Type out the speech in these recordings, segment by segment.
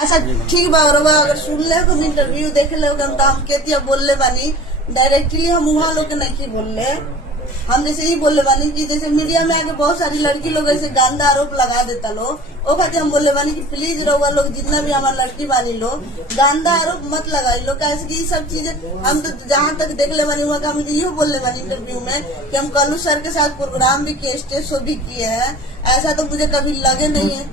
अच्छा ठीक बा रउआ अगर सुन ले हो इंटरव्यू देख ले हो तो हम केतिया बोलले बानी डायरेक्टली हम वहाँ लोग के नहीं बोलले। हम जैसे ही बोलले बानी कि जैसे मीडिया में आके बहुत सारी लड़की लोग ऐसे गंदा आरोप लगा देता लो वो खातिर हम बोलले बानी कि प्लीज रउआ लोग जितना भी हमारा लड़की बानी लो गंदा आरोप मत लगाई लो कैसे की सब चीजें हम तो जहाँ तक देख ले बानी वहाँ हम ये बोलले बानी इंटरव्यू में कि हम कल्लू सर के साथ प्रोग्राम भी किए स्टेज शो भी किए हैं। ऐसा तो मुझे कभी लगे नहीं है।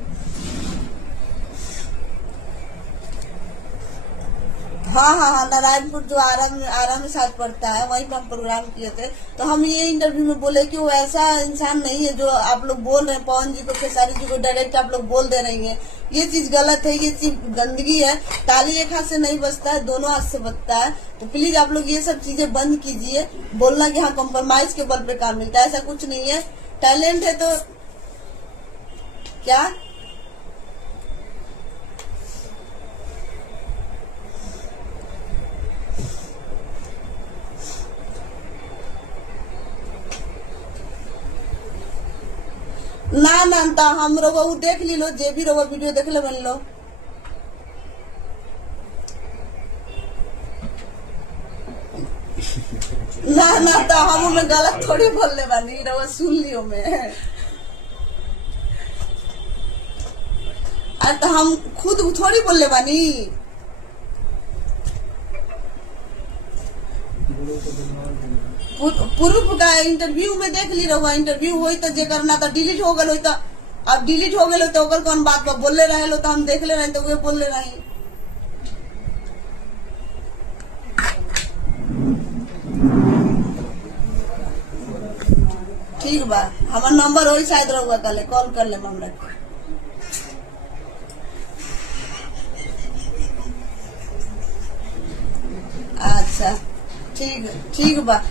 हाँ, नारायणपुर जो आरा में साथ पड़ता है वहीं पर हम प्रोग्राम किए थे। तो हम ये इंटरव्यू में बोले कि वो ऐसा इंसान नहीं है जो आप लोग बोल रहे हैं पवन जी को खेसारी जी को डायरेक्ट आप लोग बोल दे रही हैं। ये चीज गलत है, ये चीज गंदगी है। ताली एक हाथ से नहीं बजता है, दोनों हाथ से बजता है। तो प्लीज आप लोग ये सब चीजें बंद कीजिए। बोलना कि हाँ कॉम्प्रोमाइज के बल पे काम मिलता है, ऐसा कुछ नहीं है। टैलेंट है तो क्या ना तो हम रोवा देख ली लो जे भी रोवा वीडियो देख ले बन लो। ना तो हम में गलत थोड़ी बोलने बानी रोवा सुन लियो में। अरे तो हम खुद थोड़ी बोलने बानी। पूर्व का इंटरव्यू में देख ली रहुआ इंटरव्यू हुई तो जे करना तो डिलीट हो गल तो अब डिलीट हो गए तो ओकर कौन बात पर बोले रहे लो तो हम देख ले रहे तो वे बोल ले रहे। ठीक बा हमार नंबर वही शायद रहुआ कल कॉल कर ले हमरा। अच्छा ठीक बा।